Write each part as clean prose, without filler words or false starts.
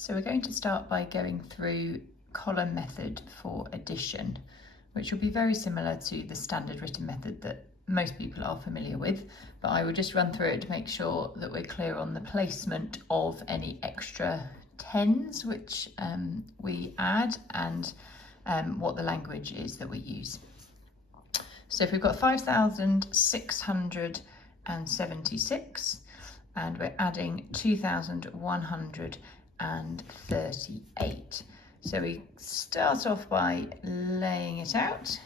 So we're going to start by going through column method for addition, which will be very similar to the standard written method that most people are familiar with, but I will just run through it to make sure that we're clear on the placement of any extra tens which we add and what the language is that we use. So if we've got 5,676 and we're adding 2,138. So we start off by laying it out,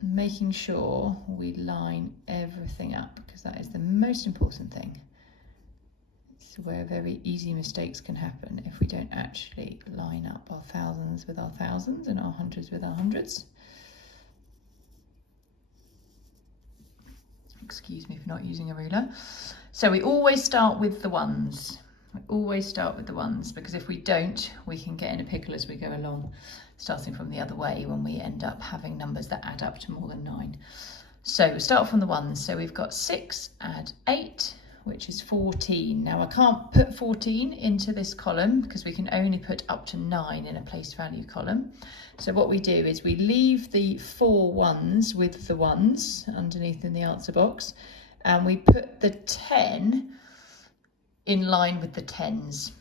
making sure we line everything up, because that is the most important thing. It's where very easy mistakes can happen if we don't actually line up our thousands with our thousands and our hundreds with our hundreds. Excuse me for not using a ruler. So we always start with the ones. We always start with the ones, because if we don't, we can get in a pickle as we go along, starting from the other way when we end up having numbers that add up to more than 9. So we start from the ones. So we've got 6 add 8, which is 14. Now I can't put 14 into this column because we can only put up to 9 in a place value column. So what we do is we leave the 4 ones with the ones underneath in the answer box, and we put the 10 in line with the tens.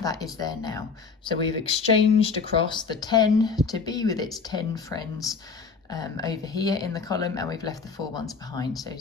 That is there now. So we've exchanged across the 10 to be with its 10 friends over here in the column, and we've left the 4 ones behind. So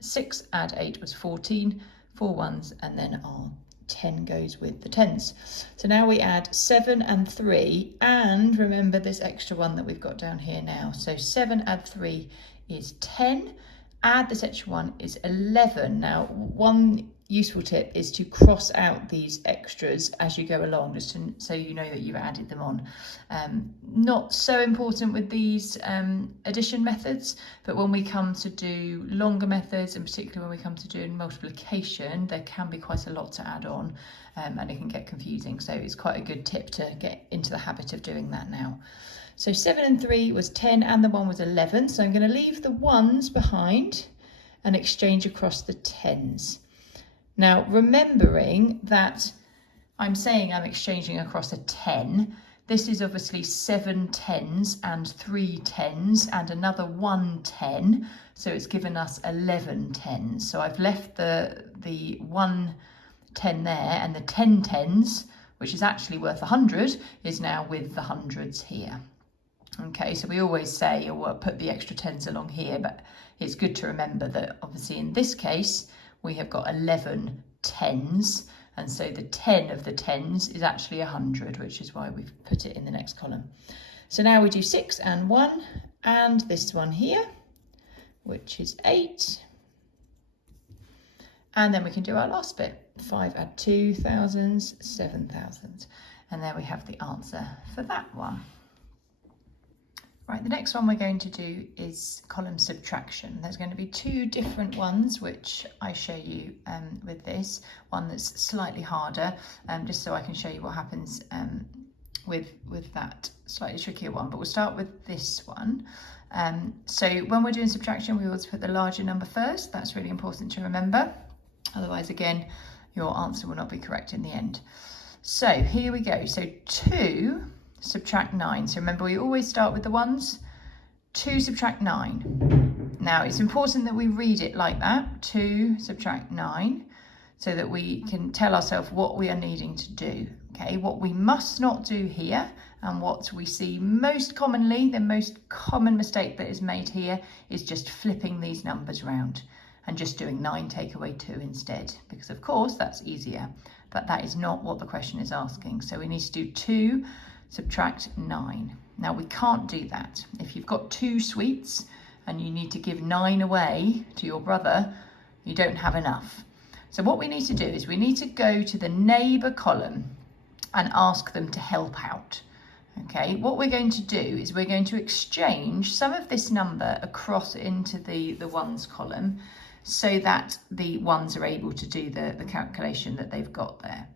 6 add 8 was 14, 4 ones, and then our 10 goes with the tens. So now we add 7 and 3, and remember this extra one that we've got down here now. So 7 add 3 is 10, add this extra one is 11. Now one useful tip is to cross out these extras as you go along, just so you know that you've added them on. Not so important with these addition methods, but when we come to do longer methods, and particularly when we come to doing multiplication, there can be quite a lot to add on, and it can get confusing. So it's quite a good tip to get into the habit of doing that now. So 7 and 3 was 10 and the 1 was 11. So I'm going to leave the ones behind and exchange across the tens. Now, remembering that I'm saying I'm exchanging across a 10, this is obviously 7 tens and 3 tens and another 1 10. So it's given us 11 tens. So I've left the 1 10 there, and the 10 tens, which is actually worth 100, is now with the hundreds here. Okay, so we always say, or we'll put the extra tens along here, but it's good to remember that obviously in this case, we have got 11 tens, and so the 10 of the tens is actually 100, which is why we've put it in the next column. So now we do 6 and 1, and this one here, which is 8. And then we can do our last bit. 5 add 2 thousands, 7,000. And there we have the answer for that one. Right, the next one we're going to do is column subtraction. There's going to be 2 different ones which I show you with this. One that's slightly harder, just so I can show you what happens with that slightly trickier one. But we'll start with this one. So when we're doing subtraction, we always put the larger number first. That's really important to remember. Otherwise, again, your answer will not be correct in the end. So here we go. So 2 subtract 9. So remember, we always start with the ones. 2 subtract 9. Now it's important that we read it like that. 2 subtract 9, so that we can tell ourselves what we are needing to do. Okay, what we must not do here, and what we see most commonly, the most common mistake that is made here, is just flipping these numbers around and just doing 9 take away 2 instead, because of course that's easier, but that is not what the question is asking. So we need to do 2 subtract 9. Now we can't do that. If you've got 2 sweets and you need to give 9 away to your brother, you don't have enough. So what we need to do is we need to go to the neighbour column and ask them to help out. Okay, what we're going to do is we're going to exchange some of this number across into the ones column, so that the ones are able to do the calculation that they've got there.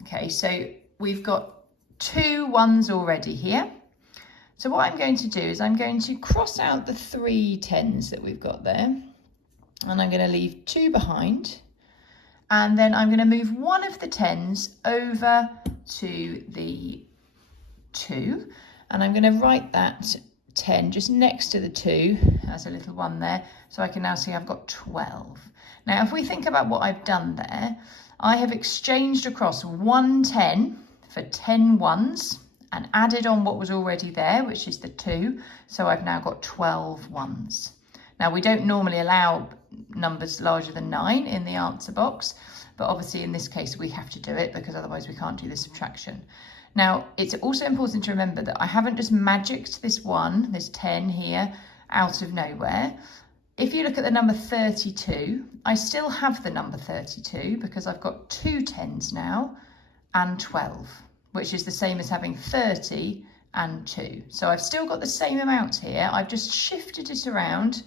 Okay, so we've got 2 ones already here. So what I'm going to do is I'm going to cross out the 3 tens that we've got there, and I'm going to leave 2 behind, And then I'm going to move one of the 10s over to the 2. And I'm going to write that 10 just next to the 2 as a little 1 there. So I can now see I've got 12. Now, if we think about what I've done there, I have exchanged across 1 10 for 10 1s and added on what was already there, which is the 2. So I've now got 12 1s. Now, we don't normally allow numbers larger than 9 in the answer box, but obviously in this case we have to do it because otherwise we can't do the subtraction. Now, it's also important to remember that I haven't just magicked this 1, this 10 here, out of nowhere. If you look at the number 32, I still have the number 32 because I've got 2 10s now and 12, which is the same as having 30 and 2. So I've still got the same amount here. I've just shifted it around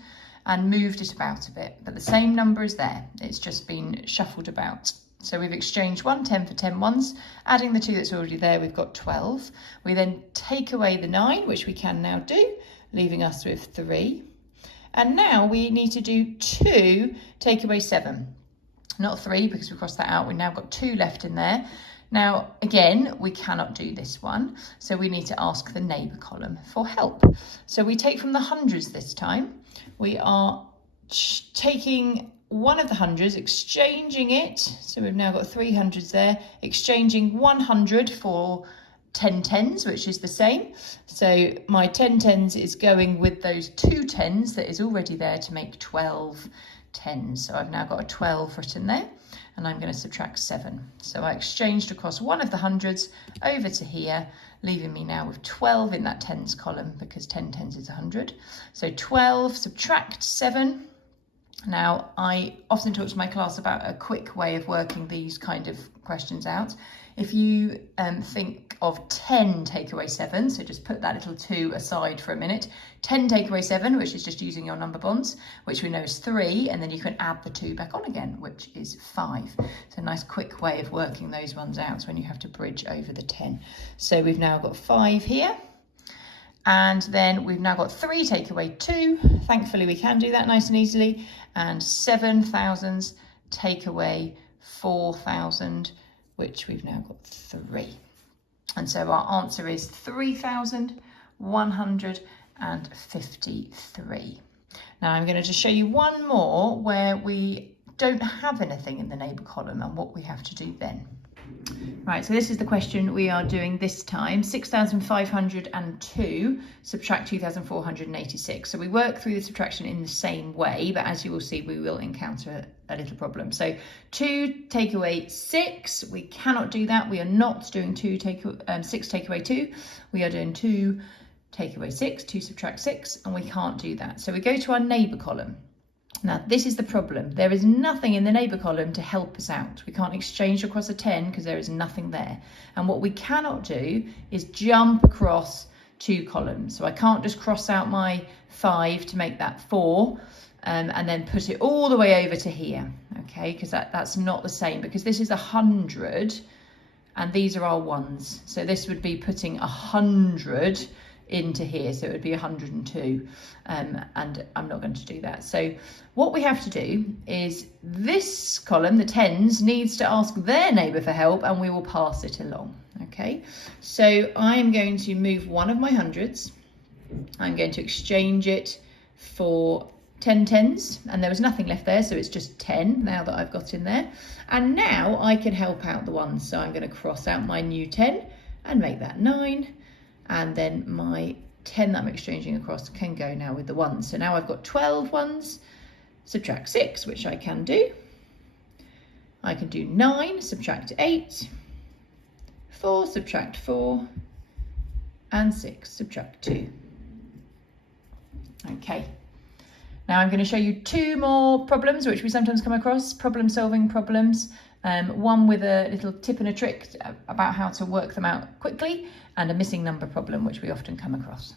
and moved it about a bit, but the same number is there. It's just been shuffled about. So we've exchanged 1 10 for 10 1s, adding the 2 that's already there, we've got 12. We then take away the 9, which we can now do, leaving us with 3. And now we need to do 2 take away 7, not 3 because we crossed that out. We've now got 2 left in there. Now, again, we cannot do this one, so we need to ask the neighbour column for help. So we take from the hundreds this time. We are taking one of the hundreds, exchanging it. So we've now got 3 hundreds there, exchanging 100 for 10 10s, which is the same. So my 10 10s is going with those 2 10s that is already there to make 12 10s. So I've now got a 12 written there, and I'm going to subtract 7. So I exchanged across one of the hundreds over to here, leaving me now with 12 in that 10s column because 10 10s is 100. So 12 subtract 7. Now, I often talk to my class about a quick way of working these kind of questions out. If you think of 10 take away 7, so just put that little 2 aside for a minute, 10 take away 7, which is just using your number bonds, which we know is 3, and then you can add the 2 back on again, which is 5. So a nice quick way of working those ones out when you have to bridge over the 10. So we've now got 5 here. And then we've now got 3 take away 2. Thankfully, we can do that nice and easily. And 7 thousands take away 4,000, which we've now got 3. And so our answer is 3,153. Now I'm going to just show you one more where we don't have anything in the neighbour column and what we have to do then. Right, so this is the question we are doing this time. 6,502 subtract 2,486. So we work through the subtraction in the same way, but as you will see, we will encounter a little problem. So 2 take away 6, we cannot do that. We are not doing 6 take away 2. We are doing 2 take away 6, 2 subtract 6, and we can't do that. So we go to our neighbour column. Now, this is the problem. There is nothing in the neighbour column to help us out. We can't exchange across a 10 because there is nothing there. And what we cannot do is jump across 2 columns. So I can't just cross out my 5 to make that 4 and then put it all the way over to here, okay? Because that's not the same, because this is 100 and these are our ones. So this would be putting 100 into here, so it would be 102, and I'm not going to do that. So what we have to do is this column, the 10s, needs to ask their neighbour for help, and we will pass it along. Okay, so I'm going to move one of my hundreds. I'm going to exchange it for 10 10s, and there was nothing left there, so it's just 10 now that I've got in there. And now I can help out the ones, so I'm going to cross out my new 10 and make that 9. And then my 10 that I'm exchanging across can go now with the 1s. So now I've got 12 ones, subtract 6, which I can do. I can do 9, subtract 8, 4, subtract 4, and 6, subtract 2. Okay. Now I'm going to show you 2 more problems, which we sometimes come across, problem-solving problems. One with a little tip and a trick about how to work them out quickly, and a missing number problem, which we often come across.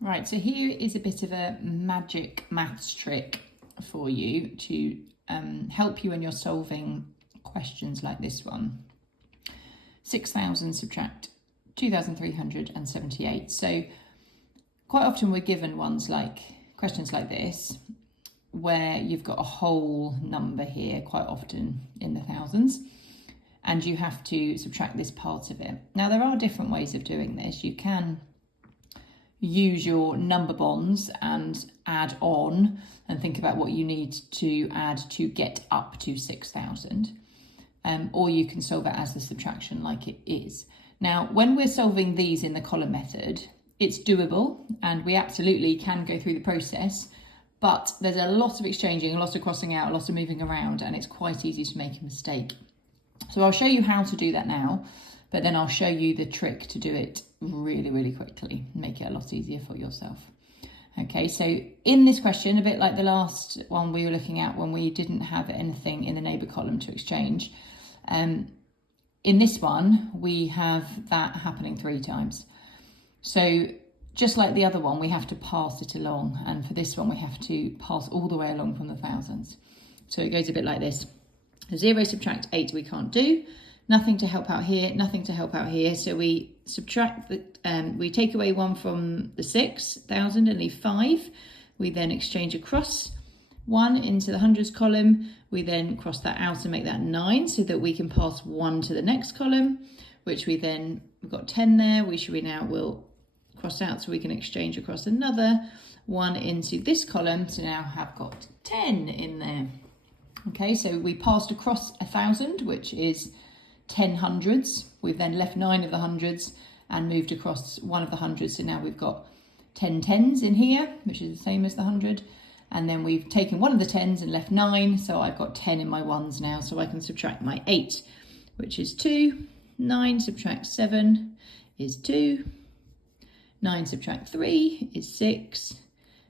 Right, so here is a bit of a magic maths trick for you to help you when you're solving questions like this one. 6,000 subtract 2,378. So quite often we're given questions like this, where you've got a whole number here, quite often in the thousands, and you have to subtract this part of it. Now, there are different ways of doing this. You can use your number bonds and add on and think about what you need to add to get up to 6,000. Or you can solve it as the subtraction like it is. Now, when we're solving these in the column method, it's doable and we absolutely can go through the process, but there's a lot of exchanging, a lot of crossing out, a lot of moving around, and it's quite easy to make a mistake. So I'll show you how to do that now, but then I'll show you the trick to do it really, really quickly, make it a lot easier for yourself. Okay, so in this question, a bit like the last one we were looking at when we didn't have anything in the neighbour column to exchange, in this one, we have that happening 3 times. So just like the other one, we have to pass it along. And for this one, we have to pass all the way along from the thousands. So it goes a bit like this. 0 subtract 8 we can't do. Nothing to help out here, nothing to help out here. So we subtract, we take away 1 from the 6,000 and leave 5. We then exchange across 1 into the hundreds column. We then cross that out and make that 9 so that we can pass 1 to the next column, which we've got 10 there, which we now will cross out so we can exchange across another 1 into this column. So now have got 10 in there. Okay, so we passed across 1,000, which is 10 hundreds. We've then left 9 of the hundreds and moved across 1 of the hundreds. So now we've got 10 tens in here, which is the same as the 100. And then we've taken 1 of the tens and left 9. So I've got 10 in my ones now. So I can subtract my 8, which is 2. 9 subtract 7 is 2. 9 subtract 3 is 6.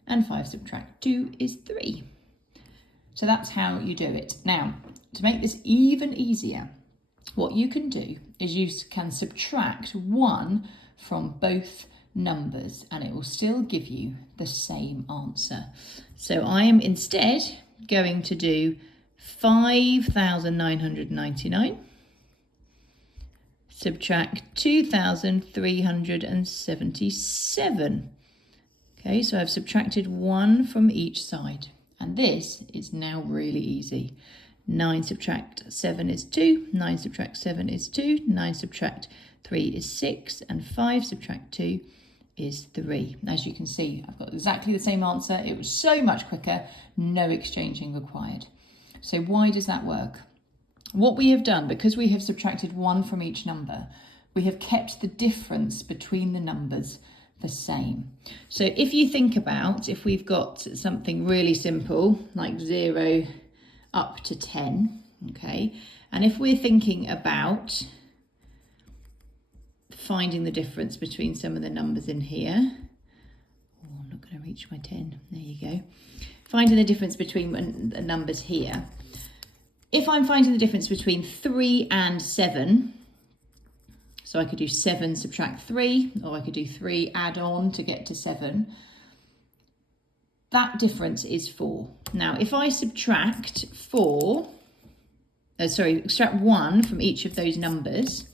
And 5 subtract 2 is 3. So that's how you do it. Now, to make this even easier, what you can do is you can subtract 1 from both numbers and it will still give you the same answer. So I am instead going to do 5,999 subtract 2,377. Okay, so I've subtracted 1 from each side. And this is now really easy. 9 subtract 7 is 2, 9 subtract 7 is 2, 9 subtract 3 is 6, and 5 subtract 2 is 3. As you can see, I've got exactly the same answer. It was so much quicker, no exchanging required. So why does that work? What we have done, because we have subtracted 1 from each number, we have kept the difference between the numbers the same. So if you think about, if we've got something really simple, like 0 up to 10, okay, and if we're thinking about finding the difference between some of the numbers in here, oh, I'm not going to reach my 10, there you go, finding the difference between the numbers here. If I'm finding the difference between 3 and 7, so I could do 7 subtract 3, or I could do 3 add on to get to 7. That difference is 4. Now, if I subtract extract 1 from each of those numbers,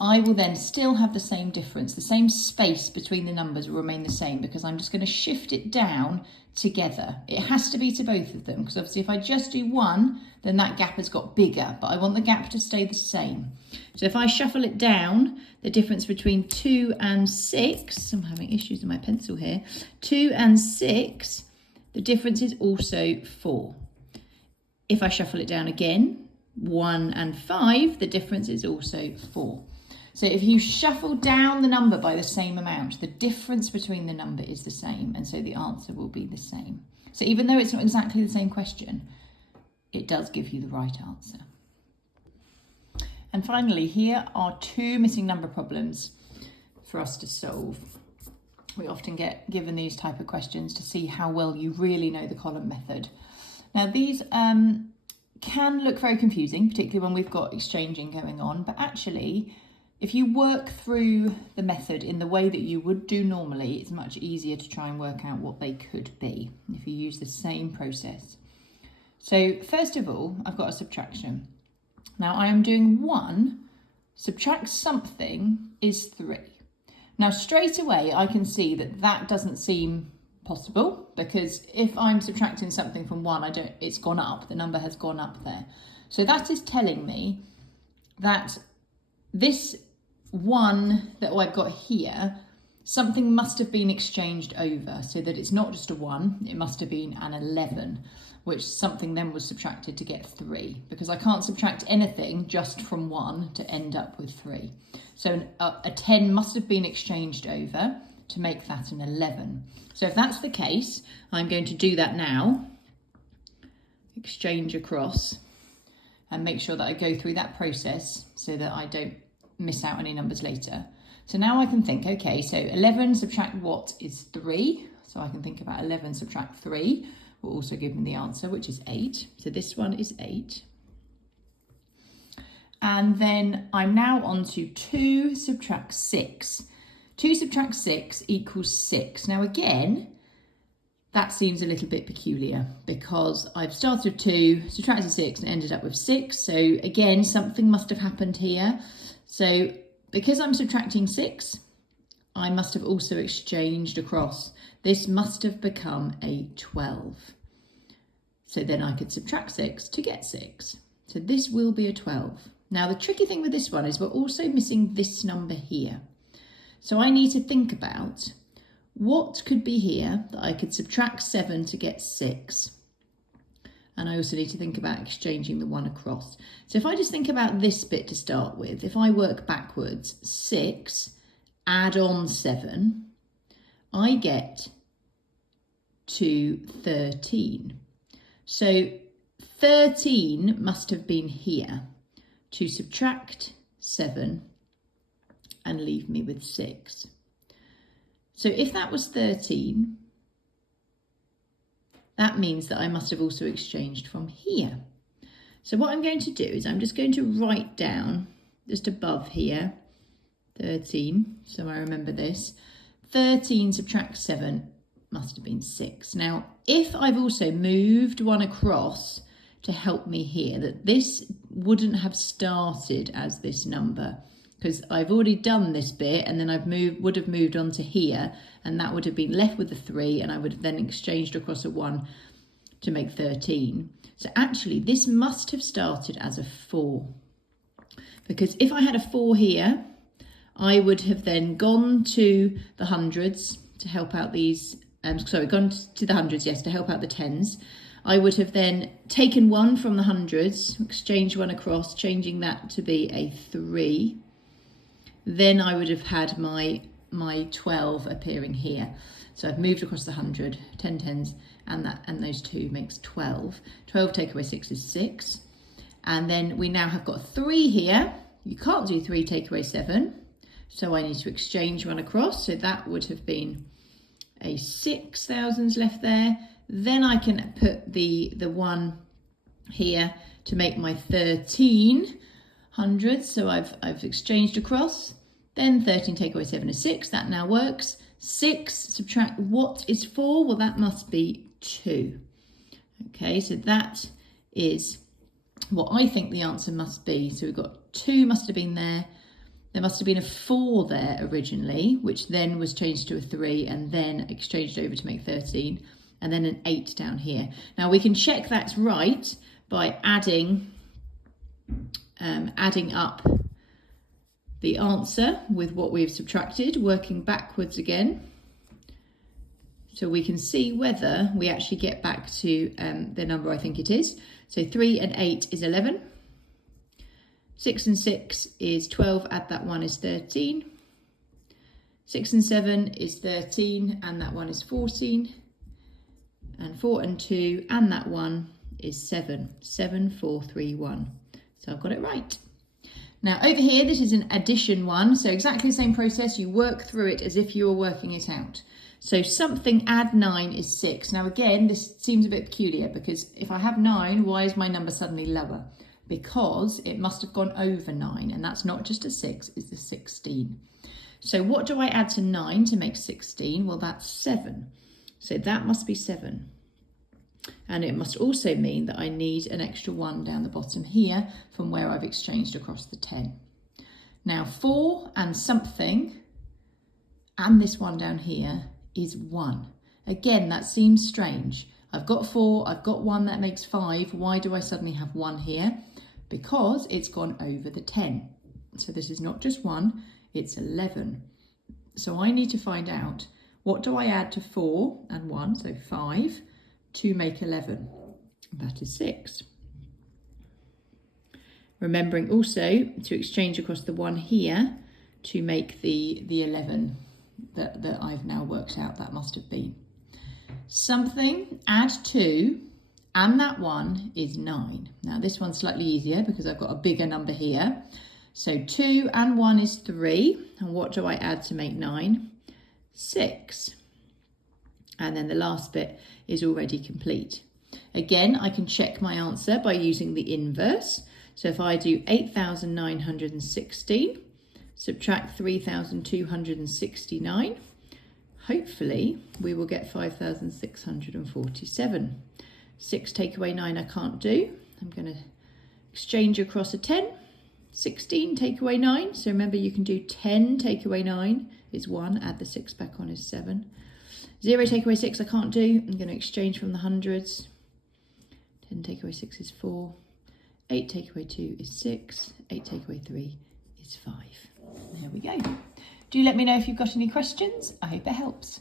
I will then still have the same difference. The same space between the numbers will remain the same because I'm just going to shift it down together. It has to be to both of them because obviously if I just do 1, then that gap has got bigger, but I want the gap to stay the same. So if I shuffle it down, the difference between 2 and 6, I'm having issues with my pencil here, 2 and 6, the difference is also 4. If I shuffle it down again, 1 and 5, the difference is also 4. So if you shuffle down the number by the same amount, the difference between the number is the same, and so the answer will be the same. So even though it's not exactly the same question, it does give you the right answer. And finally, here are 2 missing number problems for us to solve. We often get given these type of questions to see how well you really know the column method. Now these can look very confusing, particularly when we've got exchanging going on, but actually, if you work through the method in the way that you would do normally, it's much easier to try and work out what they could be if you use the same process. So first of all, I've got a subtraction. Now I am doing 1, subtract something is 3. Now straight away I can see that that doesn't seem possible, because if I'm subtracting something from 1, it's gone up, the number has gone up there. So that is telling me that this 1 that I've got here, something must have been exchanged over, so that it's not just a 1, it must have been an 11, which something then was subtracted to get 3, because I can't subtract anything just from 1 to end up with 3. So a 10 must have been exchanged over to make that an 11. So if that's the case, I'm going to do that now, exchange across, and make sure that I go through that process so that I don't miss out any numbers later. So now I can think, okay, so 11 subtract what is 3? So I can think about 11 subtract 3 will also give me the answer, which is 8. So this one is 8. And then I'm now on to 2 subtract 6. 2 subtract 6 equals 6. Now again, that seems a little bit peculiar because I've started with 2, subtracted 6 and ended up with 6. So again, something must have happened here. So because I'm subtracting 6, I must have also exchanged across. This must have become a 12. So then I could subtract 6 to get 6. So this will be a 12. Now the tricky thing with this one is we're also missing this number here. So I need to think about what could be here that I could subtract 7 to get 6. And I also need to think about exchanging the 1 across. So if I just think about this bit to start with, if I work backwards, 6, add on 7, I get to 13. So 13 must have been here to subtract 7 and leave me with 6. So if that was 13, that means that I must have also exchanged from here. So what I'm going to do is I'm just going to write down just above here, 13, so I remember this. 13 subtract 7 must have been 6. Now, if I've also moved 1 across to help me here, that this wouldn't have started as this number, because I've already done this bit and then would have moved on to here, and that would have been left with a 3, and I would have then exchanged across a 1 to make 13. So actually this must have started as a 4, because if I had a 4 here, I would have then gone to the hundreds to help out these, gone to the hundreds, yes, to help out the tens. I would have then taken 1 from the hundreds, exchanged 1 across, changing that to be a 3. Then I would have had my 12 appearing here. So I've moved across the 100, 10 tens, and those 2 makes 12. 12 take away 6 is 6. And then we now have got 3 here. You can't do 3 take away 7. So I need to exchange 1 across. So that would have been a 6 thousands left there. Then I can put the 1 here to make my 13 hundreds. So I've exchanged across. Then 13 take away 7 is 6. That now works. 6 subtract what is 4? Well, that must be 2. Okay, so that is what I think the answer must be. So we've got 2 must have been there. There must have been a 4 there originally, which then was changed to a 3 and then exchanged over to make 13, and then an 8 down here. Now we can check that's right by adding up the answer with what we've subtracted, working backwards again. So we can see whether we actually get back to the number I think it is. So 3 and 8 is 11. 6 and 6 is 12, add that 1 is 13. 6 and 7 is 13, and that 1 is 14. And 4 and 2, and that 1 is 7. 7, 4, 3, 1. So I've got it right. Now over here, this is an addition one. So exactly the same process, you work through it as if you were working it out. So something add 9 is 6. Now again, this seems a bit peculiar because if I have 9, why is my number suddenly lower? Because it must have gone over 9, and that's not just a 6, it's a 16. So what do I add to 9 to make 16? Well, that's 7. So that must be 7. And it must also mean that I need an extra 1 down the bottom here from where I've exchanged across the 10. Now 4 and something and this 1 down here is 1. Again, that seems strange. I've got 4, I've got 1, that makes 5. Why do I suddenly have 1 here? Because it's gone over the 10. So this is not just 1, it's 11. So I need to find out, what do I add to 4 and 1, so 5, to make 11? That is 6. Remembering also to exchange across the 1 here to make the 11 that I've now worked out that must have been. Something, add 2, and that 1 is 9. Now this one's slightly easier because I've got a bigger number here. So 2 and 1 is 3. And what do I add to make 9? 6. And then the last bit is already complete. Again, I can check my answer by using the inverse. So if I do 8,916, subtract 3,269, hopefully we will get 5,647. 6 take away 9 I can't do. I'm going to exchange across a 10. 16 take away 9. So remember, you can do 10 take away 9 is 1. Add the 6 back on is 7. 0 take away 6 I can't do. I'm going to exchange from the hundreds. 10 take away 6 is 4. 8 take away 2 is 6. 8 take away 3 is 5. There we go. Do let me know if you've got any questions. I hope it helps.